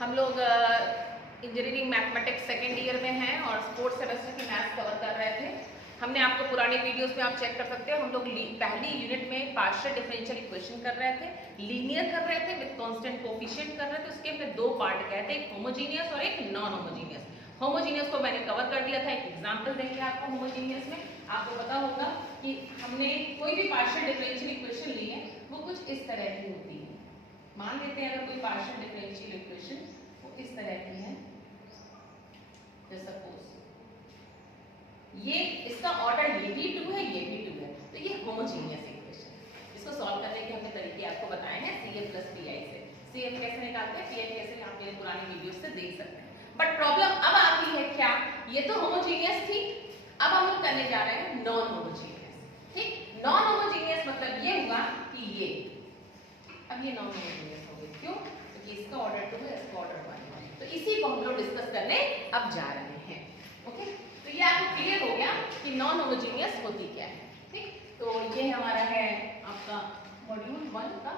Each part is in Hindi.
हम लोग इंजीनियरिंग मैथमेटिक्स सेकेंड ईयर में हैं और फोर्थ सेमेस्टर की मैथ्स कवर कर रहे थे। हमने आपको पुरानी वीडियोस में आप चेक कर सकते हो, हम लोग पहली यूनिट में पार्शियल डिफरेंशियल इक्वेशन कर रहे थे, लीनियर कर रहे थे, विद कांस्टेंट कोफिशिएंट कर रहे थे। उसके हमने दो पार्ट किए थे, एक होमोजीनियस और एक नॉन होमोजीनियस। होमोजीनियस को मैंने कवर कर दिया था, एक एग्जांपल देंगे आपको। होमोजीनियस में आपको पता होगा कि हमने कोई भी पार्शियल डिफरेंशियल इक्वेशन ली है वो कुछ इस तरह की होती है। मान लेते हैं अगर कोई पार्शियल डिफरेंशियल इक्वेशन वो इस तरह की है, सपोज ये इसका ऑर्डर ये भी 2 है, ये भी 2 है, तो ये होमोजीनियस इक्वेशन। इसको सॉल्व करने के हमने तरीके आपको बताए हैं CF + PI से। CF कैसे निकालते हैं, PI कैसे, आप मेरे पुरानी वीडियोस से देख सकते हैं। बट प्रॉब्लम अब आती है क्या, ये तो होमोजीनियस थी, अब हम लोग करने जा रहे हैं नॉन होमोजीनियस। ठीक, नॉन होमोजीनियस मतलब ये हुआ कि ये अब ये नॉन होमोजीनियस हो गई। क्यों? क्योंकि इसका ऑर्डर 2 है, इसका ऑर्डर 1 है। तो इसी को हम लोग डिस्कस करने अब जा रहे हैं। ओके, तो ये आपको क्लियर हो गया कि नॉन होमोजीनियस होती क्या है। ठीक, तो ये हमारा है आपका मॉड्यूल 1 का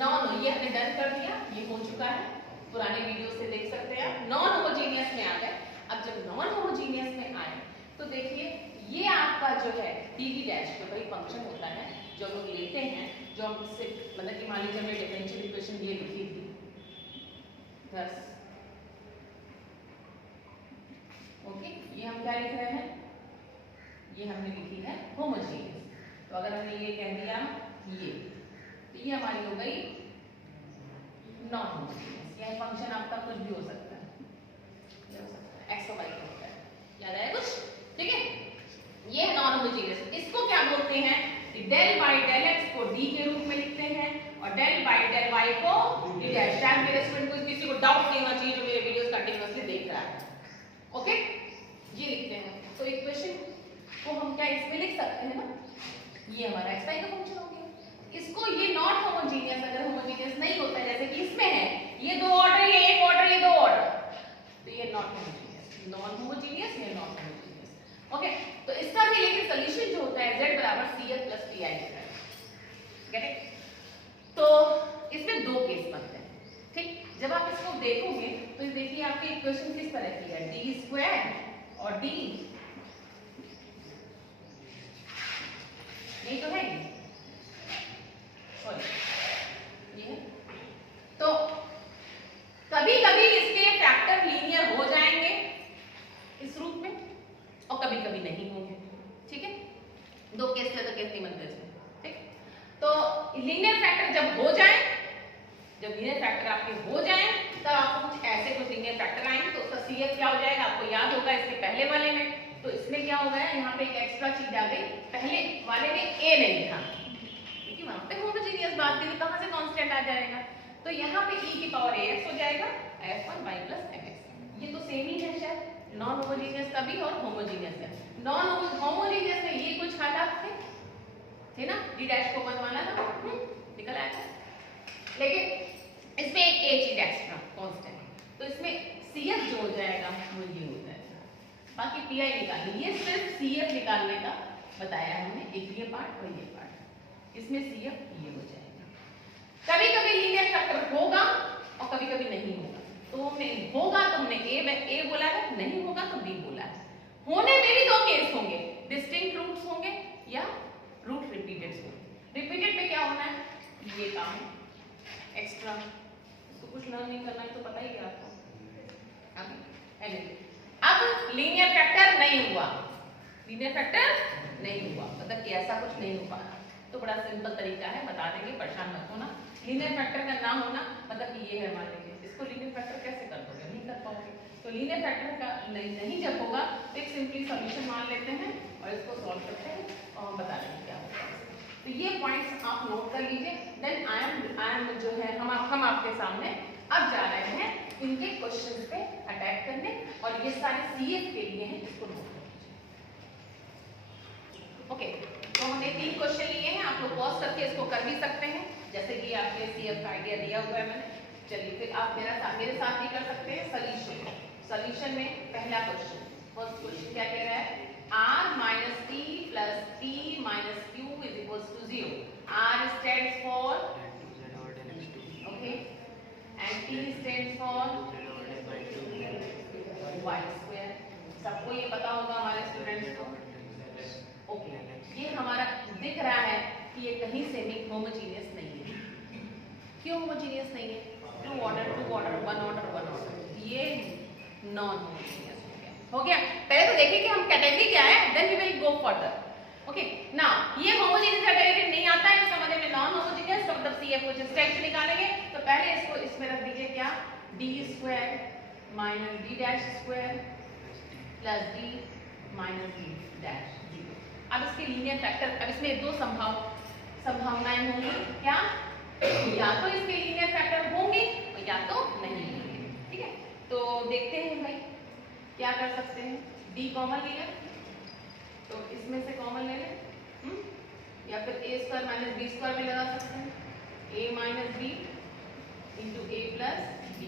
नॉन। ये हमने डन कर दिया, ये हो चुका है, पुराने वीडियो से देख सकते हैं आप। नॉन होमोजीनियस में आ गए। अब जब नॉन होमोजीनियस में आए तो देखिए ये आपका जो है dv डैश जो कोई फंक्शन होता है जो हम लोग लेते हैं, जो हम इससे मतलब कि मान लीजिए हमने डिफरेंशियल इक्वेशन ये लिखी थी 10। ओके, ये हम क्या लिख रहे हैं, ये हमने लिखी है होमोजीनियस। तो अगर हमने ये कह दिया ये, तो ये हमारी हो गई नॉन होमोजीनियस। यह फंक्शन आपका कुछ भी हो सकता है, ये हो सकता है x और y का होता है, याद आया कुछ? ठीक है, ये है नॉन होमोजीनियस। इसको क्या बोलते हैं, डेल बाई डेल x को d के रूप में लिखते हैं और डेल बाई डेल y को d डैश। शायद मेरे स्टूडेंट को किसी को डाउट नहीं होना चाहिए जो मेरे वीडियोस कंटिन्यूअसली देख रहा है। ओके, ये लिखते हैं। तो इक्वेशन को हम क्या इसमें लिख सकते हैं ना, ये हमारा x y का फंक्शन हो गया। इसको ये नॉट होमोजीनियस अगर होमोजीनियस नहीं होता है, जैसे कि इसमें है ये दो ऑर्डर, ये एक ऑर्डर, ये दो ऑर्डर, तो ये नॉट होमोजीनियस, नॉन होमोजीनियस, ये नॉट होमोजीनियस। ओके, तो इसका भी लेकिन सॉल्यूशन जो होता है z बराबर CF + PI होता है। Get it? तो इसमें दो केस बनते हैं। ठीक, जब आप इसको देखोगे तो देखिए आपकी इक्वेशन किस तरह की है, d² और d, यही तो है, सॉरी ये। तो कभी कभी इसके फैक्टर लीनियर हो जाएंगे इस रूप में और कभी कभी नहीं होंगे। ठीक है, दो केस से तो केस नहीं बनते इसमें। ठीक, तो लीनियर फैक्टर जब हो जाए, जब लीनियर फैक्टर आपके हो जाए तब आपको कुछ ऐसे कुछ लीनियर फैक्टर आएंगे तो उसका CF क्या हो जाएगा, आपको याद होगा इसके पहले वाले में। तो इसमें क्या हो गया, यहाँ पे एक एक्स्ट्रा चीज आ गई, पहले वाले में a नहीं था क्योंकि वहां पे होमोजीनियस बात थी, कहां से कांस्टेंट आ जाएगा, तो यहाँ पे e की पावर ax हो जाएगा f1y + mx। ये तो सेम ही है शायद, नॉन होमोजीनियस का भी और होमोजीनियस का। नॉन होमोजीनियस में ये कुछ हालात थे ना, d डैश को 1 माना था, निकल आया था, लेकिन इसमें एक चीज एक्स्ट्रा कांस्टेंट, तो इसमें CF जो हो जाएगा वो ये हो जाएगा। बाकी PI निकालनी, ये सिर्फ CF निकालने का बताया हमने, एक ये पार्ट और ये पार्ट, इसमें CF ये हो जाएगा। कभी कभी लीनियर फैक्टर होगा और कभी कभी नहीं होगा। तो हमने होगा तो हमने A बोला है, नहीं होगा तो B बोला है। होने में भी दो केस होंगे, डिस्टिंक्ट रूट्स होंगे या रूट रिपीटेड होंगे। रिपीटेड में क्या होना है, ये काम है एक्स्ट्रा, इसको कुछ लर्न नहीं करना है तो पता ही है आपको। अब लीनियर फैक्टर नहीं हुआ, लीनियर फैक्टर नहीं हुआ मतलब कि ऐसा कुछ नहीं हुआ, तो बड़ा सिंपल तरीका है, बता देंगे, परेशान मत होना। लीनियर फैक्टर का ना होना मतलब कि ये है, मान लीजिए इसको लीनियर फैक्टर कैसे कर दोगे, नहीं कर पाओगे। तो लीनियर फैक्टर का नहीं जब होगा तो एक सिंपली सॉल्यूशन मान लेते हैं और इसको सॉल्व करते हैं और बता देंगे क्या होगा। तो ये पॉइंट्स आप नोट कर लीजिए। देन आई एम जो है हम आपके सामने अब जा रहे हैं इनके क्वेश्चंस पे अटैक करने, और ये सारे CF के लिए हैं, इसको नोट कर लीजिए। ओके, तो हमने 3 क्वेश्चन लिए हैं, आप लोग पॉज करके इसको कर भी सकते हैं, जैसे कि आपके CF का आइडिया दिया हुआ है मैंने। चलिए फिर आप मेरे साथ भी कर सकते हैं। सॉल्यूशन में पहला क्वेश्चन, फर्स्ट क्वेश्चन क्या कह रहा है, r minus t plus t minus q is equals to 0. R stands for, okay, and t stands for y square. सबको ये पता होगा हमारे स्टूडेंट्स को। ओके, ये हमारा दिख रहा है कि ये कहीं से भी होमोजीनियस नहीं है। क्यों होमोजीनियस नहीं है? टू ऑर्डर, वन ऑर्डर, ये नॉन होमोजीनियस हो गया। पहले तो देखिए कि हम कैटेगरी क्या है, then we will go further. Okay, now ये होमोजीनियस कैटेगरी नहीं आता है, इसका मतलब में नॉन होमोजीनियस, तो मतलब CF को स्ट्रेंथ निकालेंगे। तो पहले इसको इसमें रख दीजिए क्या, d square minus d dash square plus d minus d dash 0। अब इसके लीनियर फैक्टर, अब इसमें दो संभावनाएं होंगी, क्या, या तो इसके लीनियर फैक्टर होंगे और या तो नहीं होंगे। ठीक है, तो देखते हैं भाई क्या कर सकते हैं। d कॉमन लिया तो इसमें से कॉमन ले लें, या फिर a square minus b square में लगा सकते हैं, a minus b into a plus b।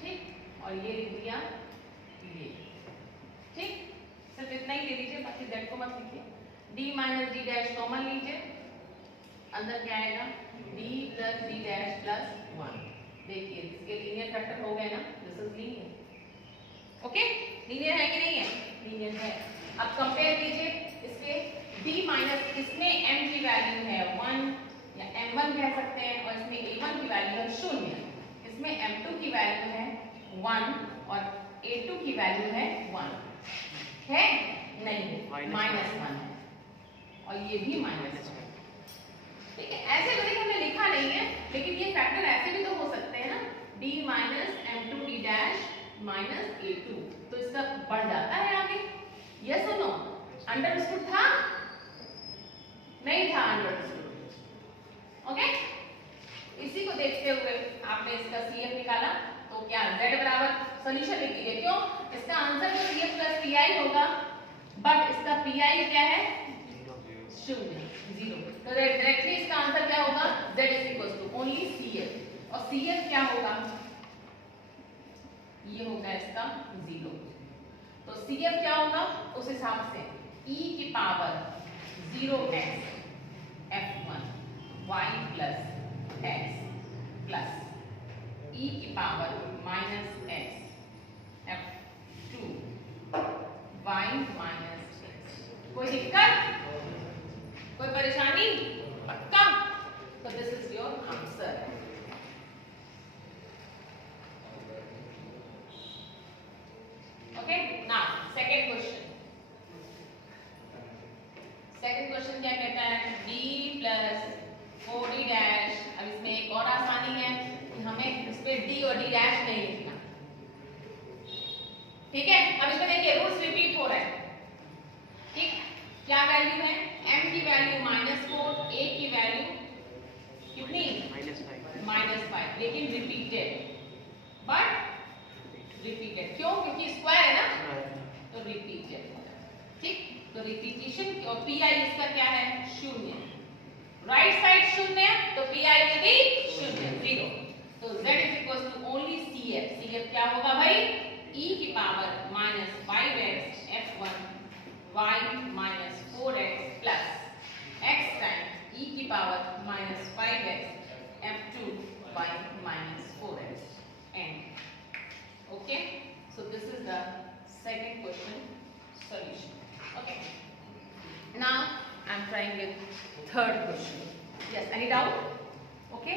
ठीक, और ये लिख दिया ये। ठीक, सिर्फ इतना ही ले लीजिए, बाकी z को मत लिखिए। d minus d dash common लीजिए, अंदर क्या आएगा, d plus d dash plus 1। देखिए इसके लीनियर फैक्टर हो गए ना, this is linear. Okay, linear है कि नहीं है? लीनियर है। अब कंपेयर कीजिए इसके d माइनस, इसमें m की वैल्यू है 1 या m1 कह सकते हैं, और इसमें a1 की वैल्यू है 0, इसमें m2 की वैल्यू है 1 और a2 की वैल्यू है 1 है नहीं, माइनस 1 है, और ये भी माइनस 1। ठीक है, ऐसे तो हमने लिखा नहीं है, लेकिन ये फैक्टर ऐसे भी तो हो सकते हैं ना, d minus m2 d dash minus a2, तो इसका बढ़ जाता है आगे। यस और नो? अंडरस्टूड था? नहीं था अंडरस्टूड। ओके, इसी को देखते हुए आपने इसका CF निकाला, तो क्या z बराबर, सॉल्यूशन लिख दीजिए। क्यों? इसका आंसर तो CF प्लस PI होगा, बट इसका PI क्या है, 0, तो डायरेक्टली इसका आंसर क्या होगा, z is equal to only CF, और CF क्या होगा, ये होगा इसका 0। तो CF क्या होगा, उस हिसाब से e की power 0x f1 y plus x plus e की power minus x f2 y minus x। कोई दिक्कत, कोई परेशानी? पक्का? तो this is your answer. Okay, now second question. Second question क्या कहता है, d प्लस 4d डैश। अब इसमें एक और आसानी है कि हमें इस पे d और d डैश नहीं लिखना। ठीक है, अब इसमें देखिए रूट्स रिपीट हो रहे हैं। ठीक, क्या वैल्यू है, m की वैल्यू -4, a की वैल्यू कितनी, -5, लेकिन रिपीटेड, बट रिपीटेड क्यों, क्योंकि स्क्वायर है ना, तो रिपीटेड। ठीक, तो रिपीटिशन और PI इसका क्या है, 0, राइट साइड 0, तो PI विल बी 0, तो z is equal to only CF। CF क्या होगा भाई, e की power -5x f1 y -4x plus x times e की power -5x f2 y -4x and. Okay, so this is the second question solution. Okay, now I am trying with third question. Yes, any doubt? Okay,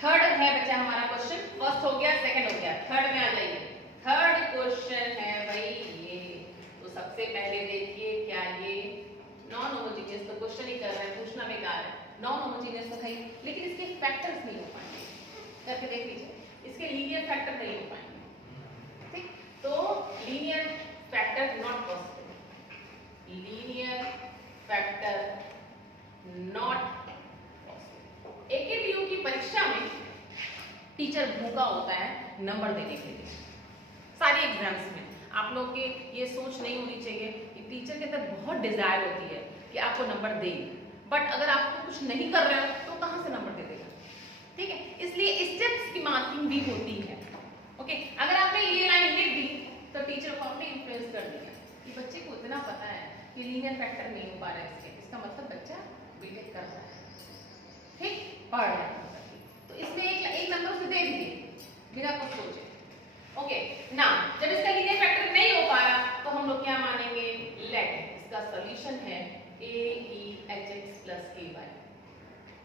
third है बच्चा हमारा क्वेश्चन। फर्स्ट हो गया, सेकंड हो गया, थर्ड में आ जाइए। थर्ड क्वेश्चन है भाई ये, तो सबसे पहले देखिए क्या ये नॉन होमोजीनियस, तो क्वेश्चन ही कर रहे हैं, पूछना बेकार है। नॉन होमोजीनियस तो है, लेकिन इसके फैक्टर्स नहीं हो पाएंगे, करके देख लीजिए, इसके लीनियर फैक्टर नहीं हो पाएंगे। ठीक, तो linear factor not possible, linear factor not possible. AKTU की परीक्षा में टीचर भूखा होता है नंबर देने के लिए। सारी एग्जाम्स में आप लोग के ये सोच नहीं होनी चाहिए कि टीचर के अंदर बहुत डिजायर होती है कि आपको नंबर दे, बट अगर आप कुछ नहीं कर रहे हो तो कहाँ से नंबर दे देगा। ठीक है, इसलिए स्टेप्स की मार्किंग भी होती है। ओके, अगर आपने ये लाइन लिख दी तो टीचर को आपने इन्फ्लुएंस कर दिया कि बच्चे को इतना पता है कि लीनियर फैक्टर नहीं हो पा रहा है इसके, इसका मतलब बच्चा बीटेक कर रहा है, ठीक, पढ़ रहा है। ना जब इसका लीनियर फैक्टर नहीं हो पा रहा तो हम लोग क्या मानेंगे, लेट इसका सॉल्यूशन है aehx प्लस ay।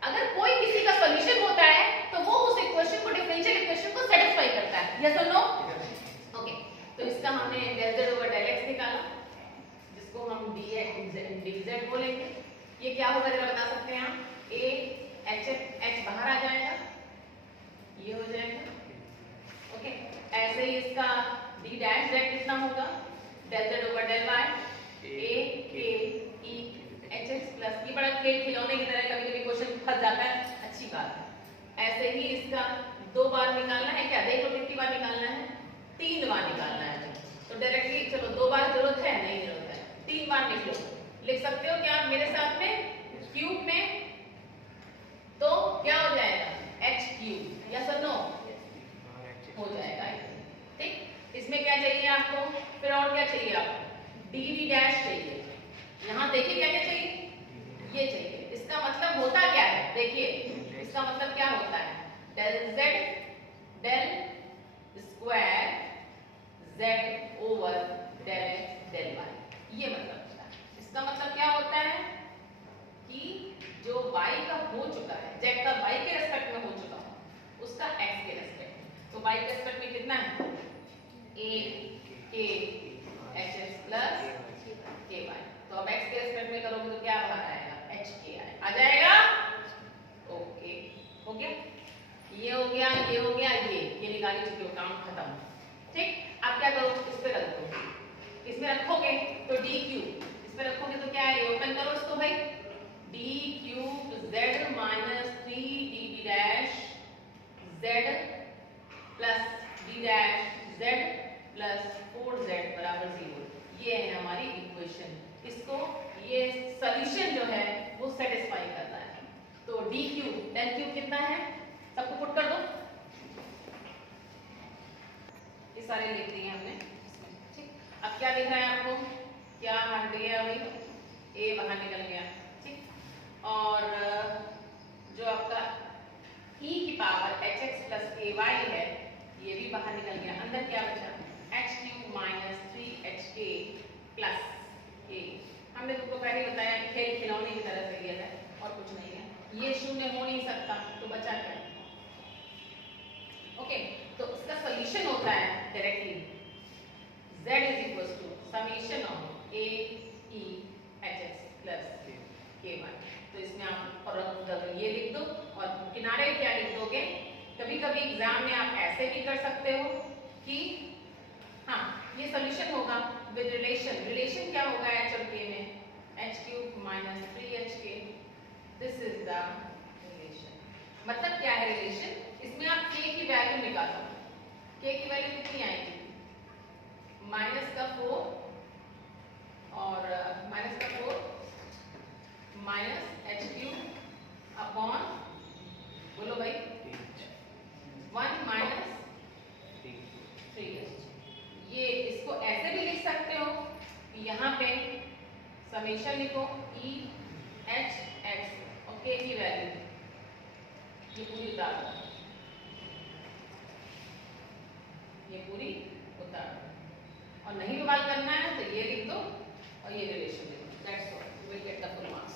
अगर कोई किसी का सॉल्यूशन होता है तो वो उस इक्वेशन को, डिफरेंशियल इक्वेशन को सेटिस्फाई करता है, यस और नो। ओके, तो इसका हमने del z over del x निकाला, जिसको हम dz बोलेंगे। ये क्या होगा जरा बता सकते हैं आप, a h बाहर आ जाएगा, ये हो जाएगा। ओके, ऐसे ही इसका d डैश z कितना होगा, del z over del y, a k e h x plus, ये बड़ा खेल खिलौने की तरह कभी कभी क्वेश्चन फंस जाता है, अच्छी बात है। ऐसे ही इसका 2 बार निकालना है, क्या देख लो कितनी बार निकालना है, 3 बार निकालना है। तो डायरेक्टली चलो 2 बार जरूरत है, नहीं जरूरत है, 3 बार लिख लो। लिख सकते हो क्या आप मेरे साथ में, क्यूब में, तो क्या हो जाएगा h क्यूब, यस और नो, हो जाएगा। ठीक, इसमें क्या चाहिए आपको, फिर और क्या चाहिए आपको, dv डैश चाहिए। यहाँ देखिए क्या क्या चाहिए, ये चाहिए। इसका मतलब होता क्या है, देखिए इसका मतलब क्या होता है, del z del square z over del x del y, ये मतलब होता है। इसका मतलब क्या होता है कि जो y का हो चुका है, z का y के रेस्पेक्ट में हो चुका हो, उसका x के रेस्पेक्ट में, तो y के रेस्पेक्ट में कितना है, a k h x plus k y। तो अब x के रेस्पेक्ट में करोगे तो क्या बाहर आएगा, h k आ जाएगा। ओके, हो गया, ये हो गया, ये हो गया, ये निकाली चुके हो, काम खत्म। ठीक, अब क्या करो, इस पे रख दो, इसमें रखोगे तो d क्यूब, इस पे रखोगे तो क्या है, ओपन करो इसको भाई, d cube z minus 3 dv dash z plus d dash z plus 4z बराबर 0। ये है हमारी इक्वेशन, इसको ये सॉल्यूशन जो है वो सेटिस्फाई करता है। तो d क्यूब, del क्यूब कितना है, सबको पुट कर दो, ये सारे लिख दिए हमने इसमें। ठीक, अब क्या लिखना है आपको, क्या हट गया भाई, a बाहर निकल गया। ठीक, और जो आपका e की पावर hx प्लस ay है, ये भी बाहर निकल गया। अंदर क्या बचा, h cube minus 3hk plus a। हमने तुमको पहले बताया खेल खिलौने की तरह से ये है और कुछ नहीं है, ये शून्य हो नहीं सकता, तो बचा क्या। ओके, तो इसका सॉल्यूशन होता है directly z is equal to summation of a e h x plus k y। तो इसमें आप और ये लिख दो और किनारे क्या लिख दोगे, कभी कभी एग्जाम में आप ऐसे भी कर सकते हो कि हाँ ये सॉल्यूशन होगा विद रिलेशन। रिलेशन क्या होगा h और k में, h cube minus 3hk, this is the relation. मतलब क्या है रिलेशन, इसमें आप k की वैल्यू निकालो, k की वैल्यू कितनी आएगी, माइनस का 4 और माइनस का 4 माइनस h क्यूब अपॉन, बोलो भाई, 1 माइनस 3h। ये इसको ऐसे भी लिख सकते हो कि यहाँ पे समेशन लिखो e h x और k की वैल्यू ये पूरी उतार दो, ये पूरी उतार दो। और नहीं बात करना है तो ये लिख दो और ये रिलेशन लिख दो, that's all, you will get the full marks.